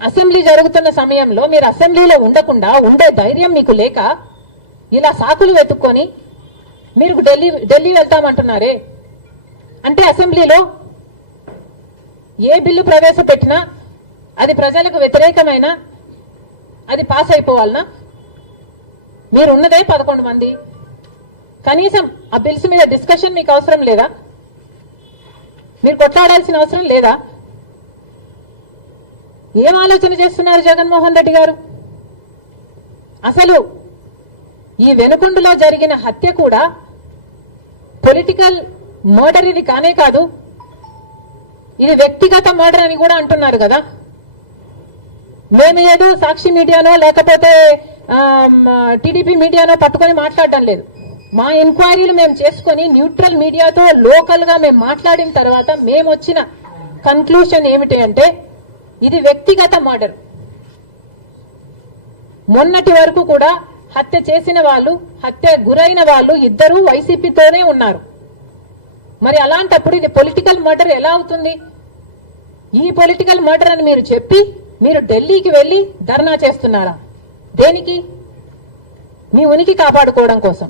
Assembly జరుగుతున్న సమయంలో మీరు అసెంబ్లీలో ఉండకుండా ఉండే ధైర్యం మీకు లేక ఇలా సాకులు వెతుక్కొని మీరు ఢిల్లీ వెళ్తామంటున్నారే. అంటే అసెంబ్లీలో ఏ బిల్లు ప్రవేశపెట్టినా అది ప్రజలకు వ్యతిరేకమైన అది పాస్ అయిపోవాలనా? మీరు ఉన్నదే 11 మంది. కనీసం ఆ బిల్స్ మీద డిస్కషన్ మీకు అవసరం లేదా? మీరు కొట్లాడాల్సిన అవసరం లేదా? ఏం ఆలోచన చేస్తున్నారు జగన్మోహన్ రెడ్డి గారు? అసలు ఈ వెనుకొండలో జరిగిన హత్య కూడా పొలిటికల్ మర్డర్ ఇది కానే కాదు, ఇది వ్యక్తిగత మర్డర్ అని కూడా అంటున్నారు కదా. మేము ఏదో సాక్షి మీడియానో లేకపోతే టీడీపీ మీడియానో పట్టుకొని మాట్లాడడం లేదు. మా ఎంక్వైరీలు మేము చేసుకొని న్యూట్రల్ మీడియాతో లోకల్ గా మేము మాట్లాడిన తర్వాత మేము వచ్చిన కన్క్లూషన్ ఏమిటి అంటే ఇది వ్యక్తిగత మర్డర్. మొన్నటి వరకు కూడా హత్య చేసిన వాళ్ళు, హత్య గురైన వాళ్ళు ఇద్దరు వైసీపీతోనే ఉన్నారు. మరి అలాంటప్పుడు ఇది పొలిటికల్ మర్డర్ ఎలా అవుతుంది? ఈ పొలిటికల్ మర్డర్ అని మీరు చెప్పి మీరు ఢిల్లీకి వెళ్లి ధర్నా చేస్తున్నారా? దేనికి? మీ ఉనికి కాపాడుకోవడం కోసం.